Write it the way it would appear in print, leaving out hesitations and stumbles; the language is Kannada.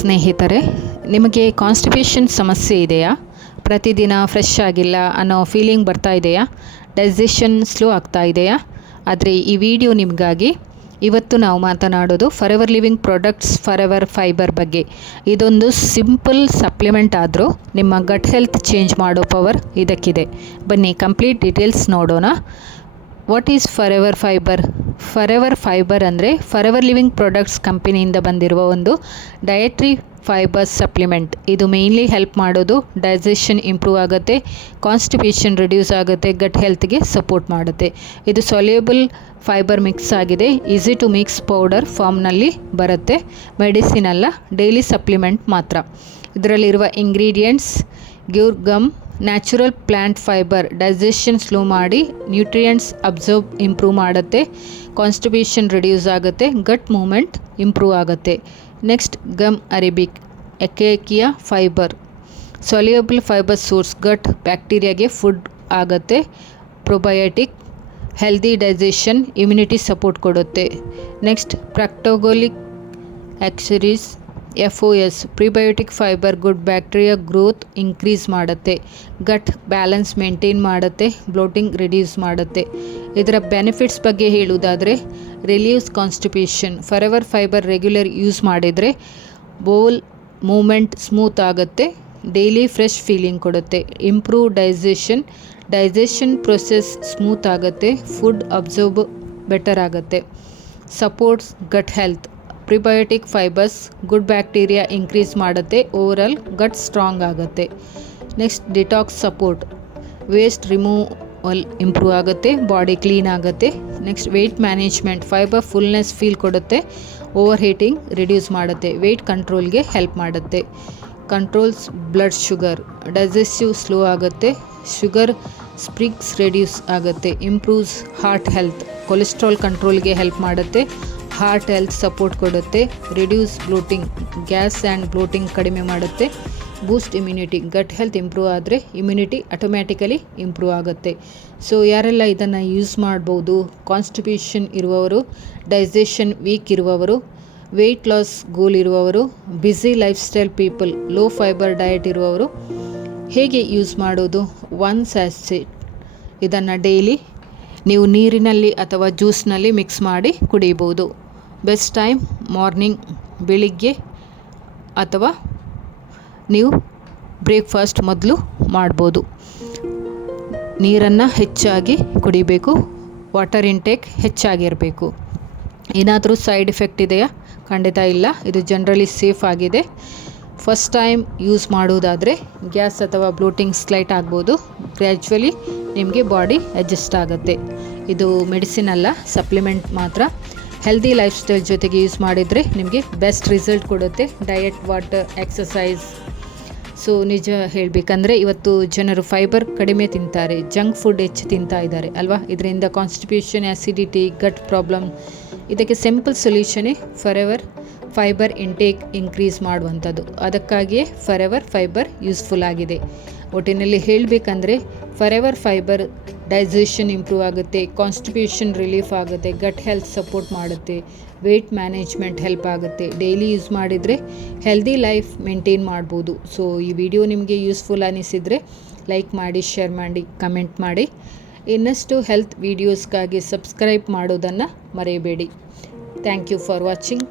ಸ್ನೇಹಿತರೆ, ನಿಮಗೆ ಕಾನ್ಸ್ಟಿಪೇಷನ್ ಸಮಸ್ಯೆ ಇದೆಯಾ? ಪ್ರತಿದಿನ ಫ್ರೆಶ್ ಆಗಿಲ್ಲ ಅನ್ನೋ ಫೀಲಿಂಗ್ ಬರ್ತಾ ಇದೆಯಾ? ಡೈಜೆಷನ್ ಸ್ಲೋ ಆಗ್ತಾ ಇದೆಯಾ? ಆದರೆ ಈ ವಿಡಿಯೋ ನಿಮಗಾಗಿ. ಇವತ್ತು ನಾವು ಮಾತನಾಡೋದು Forever Living Products Forever Fiber ಬಗ್ಗೆ. ಇದೊಂದು ಸಿಂಪಲ್ ಸಪ್ಲಿಮೆಂಟ್ ಆದರೂ ನಿಮ್ಮ ಗಟ್ ಹೆಲ್ತ್ ಚೇಂಜ್ ಮಾಡೋ ಪವರ್ ಇದಕ್ಕಿದೆ. ಬನ್ನಿ ಕಂಪ್ಲೀಟ್ ಡೀಟೇಲ್ಸ್ ನೋಡೋಣ. What is Forever Fiber? Forever Fiber ಅಂದರೆ ಫಾರೆವರ್ ಲಿವಿಂಗ್ ಪ್ರಾಡಕ್ಟ್ಸ್ ಕಂಪನಿಯಿಂದ ಬಂದಿರುವ ಒಂದು ಡಯಟ್ರಿ ಫೈಬರ್ ಸಪ್ಲಿಮೆಂಟ್. ಇದು ಮೇಯ್ನ್ಲಿ ಹೆಲ್ಪ್ ಮಾಡೋದು ಡೈಜೆಷನ್ ಇಂಪ್ರೂವ್ ಆಗುತ್ತೆ, ಕಾನ್ಸ್ಟಿಪೇಷನ್ ರಿಡ್ಯೂಸ್ ಆಗುತ್ತೆ, ಗಟ್ ಹೆಲ್ತ್ಗೆ ಸಪೋರ್ಟ್ ಮಾಡುತ್ತೆ. ಇದು ಸೊಲ್ಯೂಬಲ್ ಫೈಬರ್ ಮಿಕ್ಸ್ ಆಗಿದೆ. ಈಸಿ ಟು ಮಿಕ್ಸ್ ಪೌಡರ್ ಫಾರ್ಮ್ನಲ್ಲಿ ಬರುತ್ತೆ. ಮೆಡಿಸಿನ್ ಅಲ್ಲ, ಡೈಲಿ ಸಪ್ಲಿಮೆಂಟ್ ಮಾತ್ರ. ಇದರಲ್ಲಿರುವ ingredients: guar gum, natural plant fibre, digestion slow ಮಾಡಿ ನ್ಯೂಟ್ರಿಯೆಂಟ್ಸ್ ಅಬ್ಸರ್ವ್ ಇಂಪ್ರೂವ್ ಮಾಡುತ್ತೆ, ಕಾನ್ಸ್ಟಿಪೇಷನ್ ರಿಡ್ಯೂಸ್ ಆಗುತ್ತೆ, ಗಟ್ ಮೂವ್ಮೆಂಟ್ ಇಂಪ್ರೂವ್ ಆಗುತ್ತೆ. Next gum Arabic, acacia fibre, soluble fibre source, gut ಬ್ಯಾಕ್ಟೀರಿಯಾಗೆ ಫುಡ್ ಆಗುತ್ತೆ, probiotic, healthy digestion, immunity support ಕೊಡುತ್ತೆ. Next fructooligosaccharides, FOS, prebiotic fibre, good bacteria growth increase ಮಾಡುತ್ತೆ, ಗಟ್ ಬ್ಯಾಲೆನ್ಸ್ ಮೇಂಟೈನ್ ಮಾಡುತ್ತೆ, ಬ್ಲೋಟಿಂಗ್ ರಿಡ್ಯೂಸ್ ಮಾಡುತ್ತೆ. ಇದರ ಬೆನಿಫಿಟ್ಸ್ ಬಗ್ಗೆ ಹೇಳುವುದಾದರೆ, relieves constipation. Forever Fiber regular use ಮಾಡಿದರೆ ಬೌಲ್ ಮೂವ್ಮೆಂಟ್ ಸ್ಮೂತ್ ಆಗುತ್ತೆ, ಡೈಲಿ ಫ್ರೆಶ್ ಫೀಲಿಂಗ್ ಕೊಡುತ್ತೆ. ಇಂಪ್ರೂವ್ ಡೈಜೆಷನ್ ಪ್ರೊಸೆಸ್ ಸ್ಮೂತ್ ಆಗುತ್ತೆ, ಫುಡ್ ಅಬ್ಸರ್ವ್ ಬೆಟರ್ ಆಗುತ್ತೆ. Supports gut health. Prebiotic fibres good bacteria increase ಮಾಡುತ್ತೆ, ಓವರಾಲ್ ಗಟ್ ಸ್ಟ್ರಾಂಗ್ ಆಗುತ್ತೆ. Next detox support, waste removal improve ಆಗುತ್ತೆ, ಬಾಡಿ ಕ್ಲೀನ್ ಆಗುತ್ತೆ. Next weight management, fibre fullness feel ಕೊಡುತ್ತೆ, ಓವರ್ ಹೀಟಿಂಗ್ ರಿಡ್ಯೂಸ್ ಮಾಡುತ್ತೆ, ವೆಯ್ಟ್ ಕಂಟ್ರೋಲ್ಗೆ ಹೆಲ್ಪ್ ಮಾಡುತ್ತೆ. Controls blood sugar, digestive slow ಆಗುತ್ತೆ, ಶುಗರ್ ಸ್ಪ್ರಿಕ್ಸ್ ರಿಡ್ಯೂಸ್ ಆಗುತ್ತೆ, improves heart health, cholesterol ಕಂಟ್ರೋಲ್ಗೆ help ಮಾಡುತ್ತೆ, ಹಾರ್ಟ್ ಹೆಲ್ತ್ ಸಪೋರ್ಟ್ ಕೊಡುತ್ತೆ, reduce bloating, gas and bloating ಕಡಿಮೆ ಮಾಡುತ್ತೆ, ಬೂಸ್ಟ್ ಇಮ್ಯುನಿಟಿ. ಗಟ್ ಹೆಲ್ತ್ ಇಂಪ್ರೂವ್ ಆದರೆ ಇಮ್ಯುನಿಟಿ ಆಟೋಮ್ಯಾಟಿಕಲಿ ಇಂಪ್ರೂವ್ ಆಗುತ್ತೆ. ಸೊ ಯಾರೆಲ್ಲ ಇದನ್ನು ಯೂಸ್ ಮಾಡ್ಬೋದು? ಕಾನ್ಸ್ಟಿಪೇಷನ್ ಇರುವವರು, ಡೈಜೆಷನ್ ವೀಕ್ ಇರುವವರು, ವೆಯ್ಟ್ ಲಾಸ್ ಗೋಲ್ ಇರುವವರು, busy life style people, low fibre diet ಇರುವವರು. ಹೇಗೆ ಯೂಸ್ ಮಾಡೋದು? 1 ಸ್ಯಾಚೆಟ್. ಇದನ್ನು ಡೈಲಿ ನೀವು ನೀರಿನಲ್ಲಿ ಅಥವಾ ಜ್ಯೂಸ್ನಲ್ಲಿ ಮಿಕ್ಸ್ ಮಾಡಿ ಕುಡಿಬೋದು. ಬೆಸ್ಟ್ ಟೈಮ್ ಮಾರ್ನಿಂಗ್, ಬೆಳಿಗ್ಗೆ, ಅಥವಾ ನೀವು ಬ್ರೇಕ್ಫಾಸ್ಟ್ ಮೊದಲು ಮಾಡ್ಬೋದು. ನೀರನ್ನು ಹೆಚ್ಚಾಗಿ ಕುಡಿಬೇಕು, ವಾಟರ್ ಇಂಟೇಕ್ ಹೆಚ್ಚಾಗಿರಬೇಕು. ಏನಾದರೂ ಸೈಡ್ ಎಫೆಕ್ಟ್ ಇದೆಯಾ? ಖಂಡಿತ ಇಲ್ಲ. ಇದು ಜನರಲಿ ಸೇಫ್ ಆಗಿದೆ. ಫಸ್ಟ್ ಟೈಮ್ ಯೂಸ್ ಮಾಡುವುದಾದರೆ ಗ್ಯಾಸ್ ಅಥವಾ ಬ್ಲೋಟಿಂಗ್ ಸ್ಲೈಟ್ ಆಗ್ಬೋದು. ಗ್ರ್ಯಾಜುವಲಿ ನಿಮಗೆ ಬಾಡಿ ಅಡ್ಜಸ್ಟ್ ಆಗುತ್ತೆ. ಇದು ಮೆಡಿಸಿನ್ ಅಲ್ಲ, ಸಪ್ಲಿಮೆಂಟ್ ಮಾತ್ರ. ಹೆಲ್ದಿ ಲೈಫ್ ಸ್ಟೈಲ್ ಜೊತೆಗೆ ಯೂಸ್ ಮಾಡಿದರೆ ನಿಮಗೆ ಬೆಸ್ಟ್ ರಿಸಲ್ಟ್ ಕೊಡುತ್ತೆ. Diet, water, exercise. ಸೊ ನಿಜ ಹೇಳಬೇಕಂದ್ರೆ ಇವತ್ತು ಜನರು ಫೈಬರ್ ಕಡಿಮೆ ತಿಂತಾರೆ, ಜಂಕ್ ಫುಡ್ ಹೆಚ್ಚು ತಿಂತಾ ಇದ್ದಾರೆ ಅಲ್ವಾ? ಇದರಿಂದ ಕಾನ್ಸ್ಟಿಪೇಷನ್, ಆ್ಯಸಿಡಿಟಿ, ಗಟ್ ಪ್ರಾಬ್ಲಮ್. ಇದಕ್ಕೆ ಸಿಂಪಲ್ ಸೊಲ್ಯೂಷನ್ನೇ ಫಾರೆವರ್ ಫೈಬರ್ ಇಂಟೇಕ್ ಇನ್ಕ್ರೀಸ್ ಮಾಡುವಂಥದ್ದು. ಅದಕ್ಕಾಗಿಯೇ ಫಾರೆವರ್ ಫೈಬರ್ ಯೂಸ್ಫುಲ್ ಆಗಿದೆ. ಒಟ್ಟಿನಲ್ಲಿ ಹೇಳಬೇಕಂದ್ರೆ ಫಾರೆವರ್ ಫೈಬರ್ ಡೈಜೆಷನ್ ಇಂಪ್ರೂವ್ ಆಗುತ್ತೆ, ಕಾನ್ಸ್ಟಿಪೇಷನ್ ರಿಲೀಫ್ ಆಗುತ್ತೆ, ಗಟ್ ಹೆಲ್ತ್ ಸಪೋರ್ಟ್ ಮಾಡುತ್ತೆ, ವೆಯ್ಟ್ ಮ್ಯಾನೇಜ್ಮೆಂಟ್ ಹೆಲ್ಪ್ ಆಗುತ್ತೆ. ಡೈಲಿ ಯೂಸ್ ಮಾಡಿದರೆ ಹೆಲ್ದಿ ಲೈಫ್ ಮೇಂಟೈನ್ ಮಾಡ್ಬೋದು. ಸೊ ಈ ವಿಡಿಯೋ ನಿಮಗೆ ಯೂಸ್ಫುಲ್ ಅನಿಸಿದರೆ ಲೈಕ್ ಮಾಡಿ, ಶೇರ್ ಮಾಡಿ, ಕಮೆಂಟ್ ಮಾಡಿ. ಇನ್ನಷ್ಟು ಹೆಲ್ತ್ ವೀಡಿಯೋಸ್ಗಾಗಿ ಸಬ್ಸ್ಕ್ರೈಬ್ ಮಾಡೋದನ್ನು ಮರೆಯಬೇಡಿ. Thank you for watching.